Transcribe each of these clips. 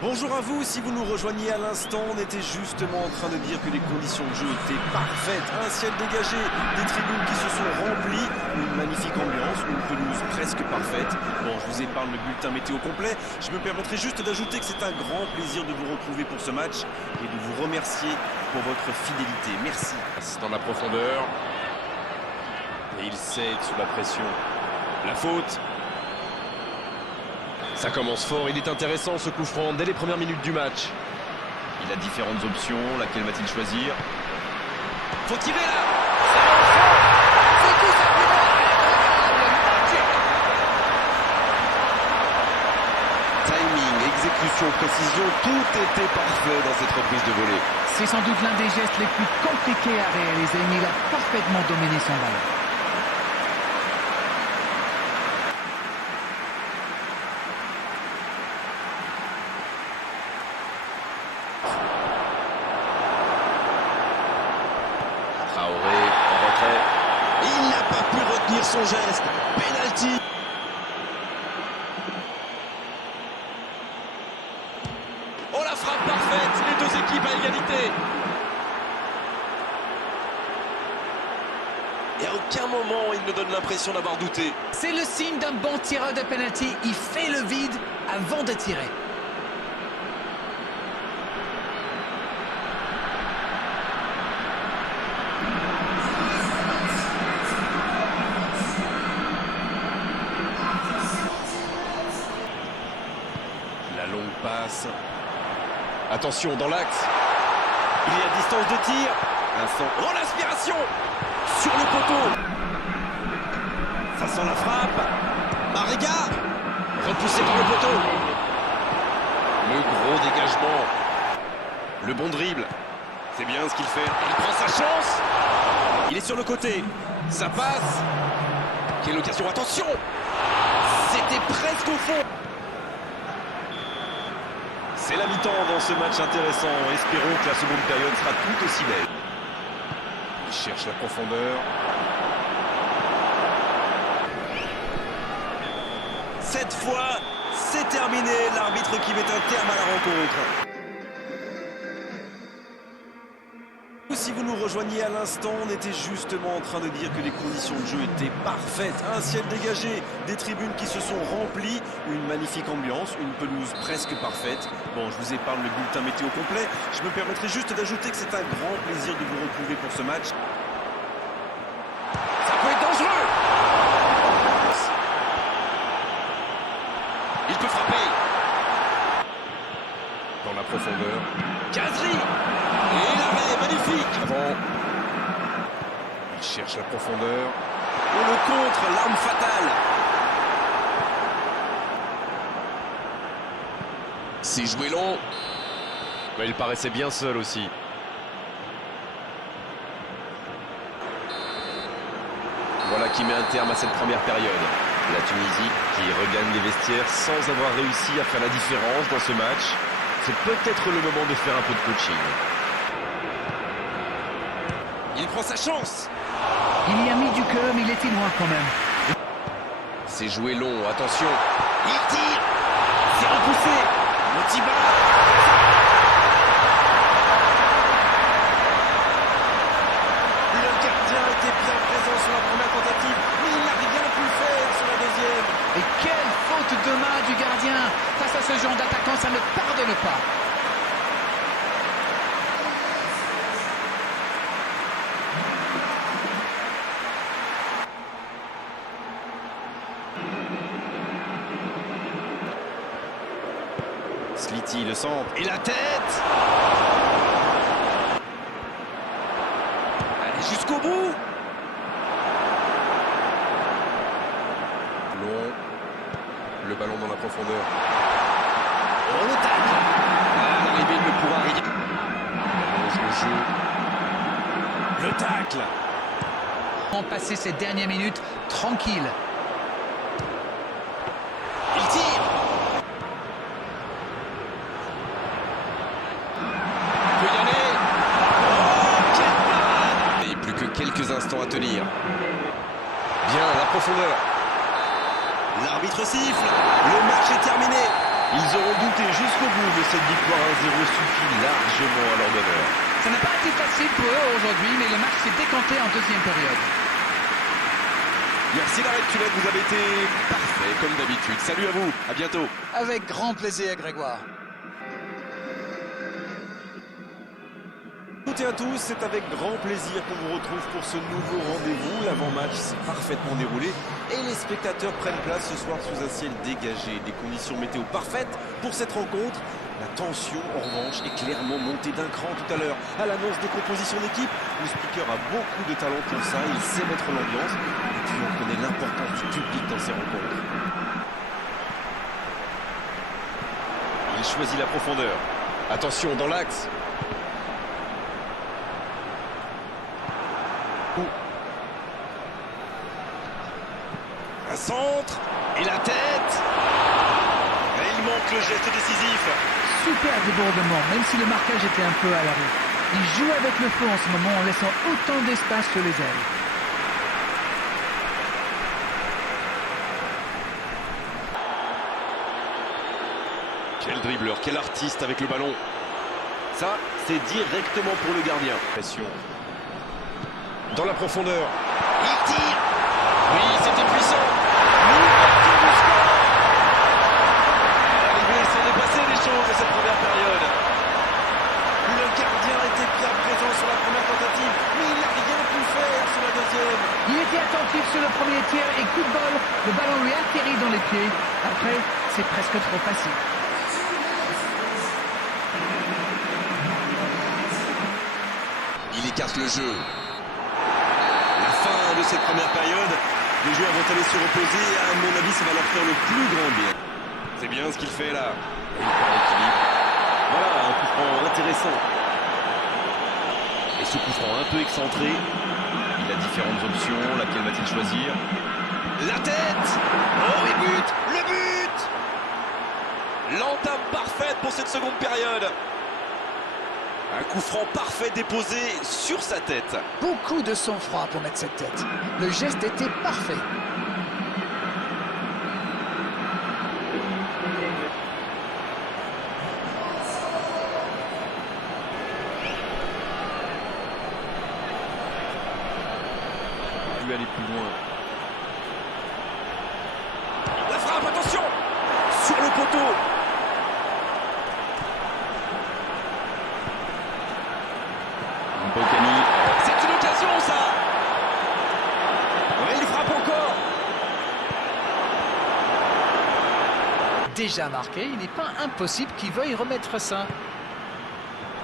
Bonjour à vous, si vous nous rejoignez à l'instant, on était justement en train de dire que les conditions de jeu étaient parfaites. Un ciel dégagé, des tribunes qui se sont remplies, une magnifique ambiance, une pelouse presque parfaite. Bon, je vous épargne le bulletin météo complet. Je me permettrai juste d'ajouter que c'est un grand plaisir de vous retrouver pour ce match et de vous remercier pour votre fidélité. Merci. Dans la profondeur. Et il cède sous la pression. La faute. Ça commence fort, il est intéressant ce coup franc dès les premières minutes du match. Il a différentes options, laquelle va-t-il choisir? Faut tirer là. C'est tout simplement magique. Timing, exécution, précision, tout était parfait dans cette reprise de volée. C'est sans doute l'un des gestes les plus compliqués à réaliser, mais il a parfaitement dominé son ballon. Traoré en retrait. Il n'a pas pu retenir son geste. Penalty. Oh la frappe parfaite, les deux équipes à égalité. Et à aucun moment il ne donne l'impression d'avoir douté. C'est le signe d'un bon tireur de penalty. Il fait le vide avant de tirer. La longue passe. Attention dans l'axe. Il est à distance de tir. Oh l'aspiration. Sur le poteau. Ça sent la frappe. Marega. Repoussé par le poteau. Le gros dégagement. Le bon dribble. C'est bien ce qu'il fait. Il prend sa chance. Il est sur le côté. Ça passe. Quelle occasion, attention. C'était presque au fond. C'est la mi-temps dans ce match intéressant. Espérons que la seconde période sera tout aussi belle. Il cherche la profondeur. Cette fois, c'est terminé. L'arbitre qui met un terme à la rencontre. Si vous nous rejoignez à l'instant, on était justement en train de dire que les conditions de jeu étaient parfaites. Un ciel dégagé, des tribunes qui se sont remplies, une magnifique ambiance, une pelouse presque parfaite. Bon, je vous épargne le bulletin météo complet. Je me permettrai juste d'ajouter que c'est un grand plaisir de vous retrouver pour ce match. Ça peut être dangereux. Il peut frapper. Dans la profondeur. Kazri. Et l'arrêt, magnifique. Avant. Il cherche la profondeur. On le contre, l'arme fatale. C'est joué long. Mais il paraissait bien seul aussi. Voilà qui met un terme à cette première période. La Tunisie qui regagne les vestiaires sans avoir réussi à faire la différence dans ce match. C'est peut-être le moment de faire un peu de coaching. Il prend sa chance. Il y a mis du cœur, mais il était loin quand même. C'est joué long, attention. Il tire. C'est repoussé. Motiba. Le gardien était bien présent sur la première tentative, mais il n'a rien pu faire sur la deuxième. Et quelle faute de main du gardien. Face à ce genre d'attaquant, ça ne pardonne pas. Sliti, le centre. Et la tête. Allez jusqu'au bout. Long. Le ballon dans la profondeur. Oh, le tacle. À l'arrivée, il ne pourra rien. Il allonge le jeu. Le tacle. On passé ces dernières minutes tranquille. Il tire. Il peut y aller. Oh, quelle parade. Et plus que quelques instants à tenir. Bien, la profondeur. L'arbitre siffle. Le match est terminé. Ils auront douté jusqu'au bout, mais cette victoire 1-0 suffit largement à leur bonheur. Ça n'a pas été facile pour eux aujourd'hui, mais le match s'est décanté en deuxième période. Merci la Red, vous avez été parfait comme d'habitude. Salut à vous, à bientôt. Avec grand plaisir, Grégoire. Toutes et à tous, c'est avec grand plaisir qu'on vous retrouve pour ce nouveau rendez-vous. L'avant-match s'est parfaitement déroulé et les spectateurs prennent place ce soir sous un ciel dégagé. Des conditions météo parfaites pour cette rencontre. La tension, en revanche, est clairement montée d'un cran tout à l'heure. À l'annonce des compositions d'équipe, le speaker a beaucoup de talent pour ça. Il sait mettre l'ambiance. Et puis on connaît l'importance du public dans ces rencontres. Il choisit la profondeur. Attention, dans l'axe. Un centre et la tête. Et il manque le geste décisif. Super débordement, même si le marquage était un peu à l'arrêt. Il joue avec le feu en ce moment en laissant autant d'espace sur les ailes. Quel dribbleur, quel artiste avec le ballon. Ça, c'est directement pour le gardien. Pression. Dans la profondeur. Il tire. Oui, c'était puissant. L'ouverture du score. Arrivé sans dépasser les choses de cette première période. Le gardien était bien présent sur la première tentative, mais il n'a rien pu faire sur la deuxième. Il était attentif sur le premier tir et coup de bol, le ballon lui atterrit dans les pieds. Après, c'est presque trop facile. Il écarte le jeu. La fin de cette première période, les joueurs vont aller se reposer et à mon avis ça va leur faire le plus grand bien. C'est bien ce qu'il fait là. Il perd l'équilibre. Voilà, un coup franc intéressant. Et ce coup franc un peu excentré. Il a différentes options. Laquelle va-t-il choisir? La tête. Oh, le but. Le but. L'entame parfaite pour cette seconde période. Un coup franc parfait déposé sur sa tête. Beaucoup de sang-froid pour mettre cette tête. Le geste était parfait. Il peut aller plus loin. La frappe, attention. Sur le poteau. Bocani. C'est une occasion ça. Ouais, il frappe encore. Déjà marqué, il n'est pas impossible qu'il veuille remettre ça.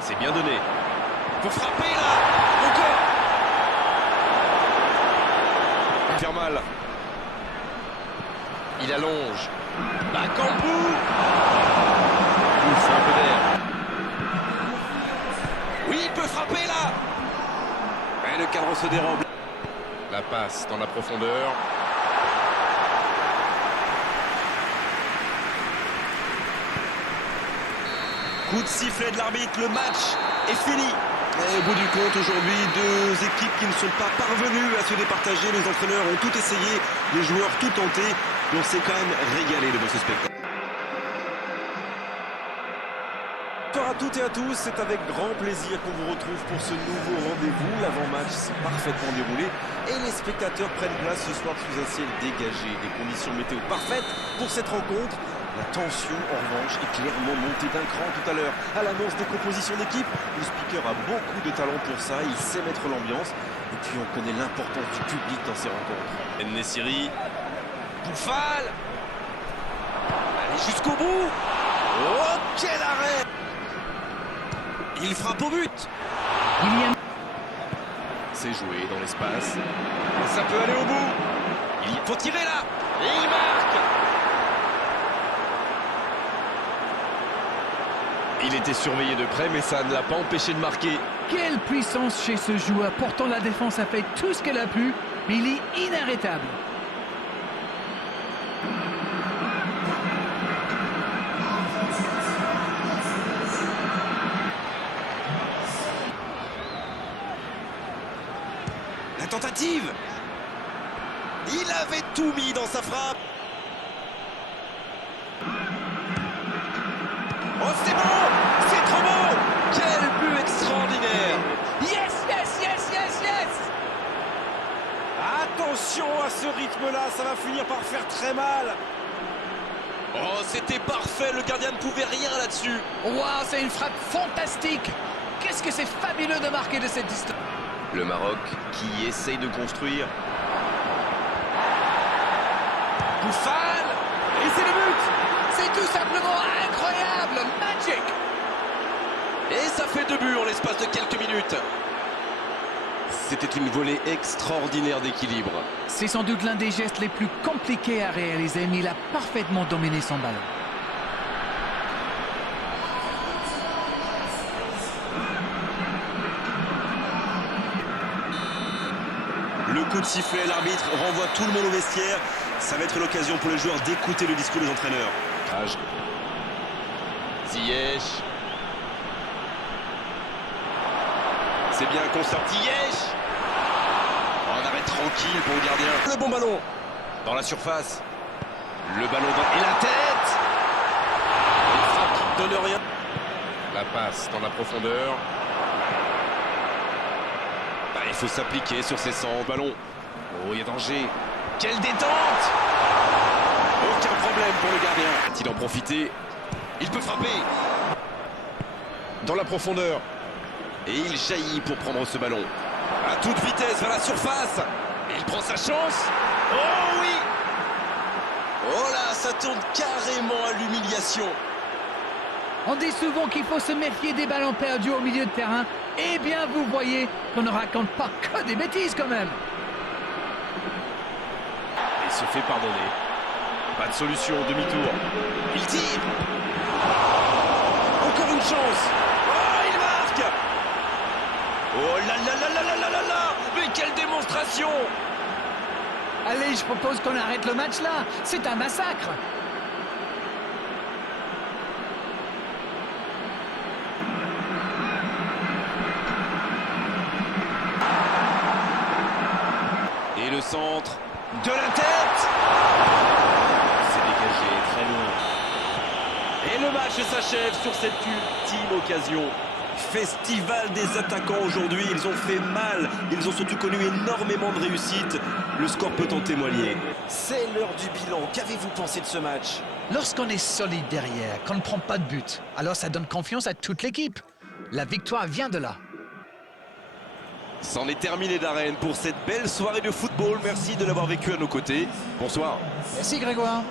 C'est bien donné. Faut frapper là. Encore. Faire mal. Il allonge. Bakambu. Ouf, un peu d'air. Oui, il peut frapper là. Et le cadre se dérobe. La passe dans la profondeur. Coup de sifflet de l'arbitre, le match est fini. Et au bout du compte, aujourd'hui, deux équipes qui ne sont pas parvenues à se départager. Les entraîneurs ont tout essayé, les joueurs tout tenté. Et on s'est quand même régalé devant ce spectacle. Bonsoir à toutes et à tous, c'est avec grand plaisir qu'on vous retrouve pour ce nouveau rendez-vous. L'avant-match s'est parfaitement déroulé et les spectateurs prennent place ce soir sous un ciel dégagé. Des conditions météo parfaites pour cette rencontre. La tension, en revanche, est clairement montée d'un cran tout à l'heure. À l'annonce des compositions d'équipe, le speaker a beaucoup de talent pour ça, il sait mettre l'ambiance. Et puis on connaît l'importance du public dans ces rencontres. En-Nesyri. Boufal. Allez jusqu'au bout. Oh, quel arrêt. Il frappe au but. C'est joué dans l'espace. Ça peut aller au bout. Il faut tirer là. Et il marque. Il était surveillé de près, mais ça ne l'a pas empêché de marquer. Quelle puissance chez ce joueur. Pourtant, la défense a fait tout ce qu'elle a pu, mais il est inarrêtable. La tentative. Il avait tout mis dans sa frappe. Oh, c'est bon! C'est trop beau! Quel but extraordinaire! Yes, yes, yes, yes, yes! Attention à ce rythme-là, ça va finir par faire très mal. Oh, c'était parfait, le gardien ne pouvait rien là-dessus. Waouh, c'est une frappe fantastique! Qu'est-ce que c'est fabuleux de marquer de cette distance! Le Maroc qui essaye de construire. Bouffal! Et c'est le but! C'est tout simplement incroyable! Magic! Et ça fait 2 buts en l'espace de quelques minutes. C'était une volée extraordinaire d'équilibre. C'est sans doute l'un des gestes les plus compliqués à réaliser, mais il a parfaitement dominé son ballon. Le coup de sifflet, l'arbitre renvoie tout le monde au vestiaire. Ça va être l'occasion pour les joueurs d'écouter le discours des entraîneurs. Ziyech. C'est bien qu'on sorte Ziyech. On arrête tranquille pour le gardien. Le bon ballon. Dans la surface. Le ballon dans... Et la tête. Une frappe qui ne donne rien. La passe dans la profondeur. Ah, il faut s'appliquer sur ces centres. Ballon. Oh, il y a danger. Quelle détente! Aucun problème pour le gardien. Va-t-il en profiter? Il peut frapper. Dans la profondeur. Et il jaillit pour prendre ce ballon. À toute vitesse vers la surface. Et il prend sa chance. Oh oui! Oh là, ça tourne carrément à l'humiliation. On dit souvent qu'il faut se méfier des ballons perdus au milieu de terrain. Eh bien, vous voyez qu'on ne raconte pas que des bêtises quand même. Il se fait pardonner. Pas de solution, demi-tour. Il tire. Encore une chance. Oh, il marque. Oh là là là là là là là là. Mais quelle démonstration. Allez, je propose qu'on arrête le match là. C'est un massacre. Et le centre. De la tête. C'est dégagé, très loin. Et le match s'achève sur cette ultime occasion. Festival des attaquants aujourd'hui, ils ont fait mal, ils ont surtout connu énormément de réussite. Le score peut en témoigner. C'est l'heure du bilan, qu'avez-vous pensé de ce match? Lorsqu'on est solide derrière, qu'on ne prend pas de but, alors ça donne confiance à toute l'équipe. La victoire vient de là. C'en est terminé d'Arène pour cette belle soirée de football. Merci de l'avoir vécu à nos côtés. Bonsoir. Merci Grégoire.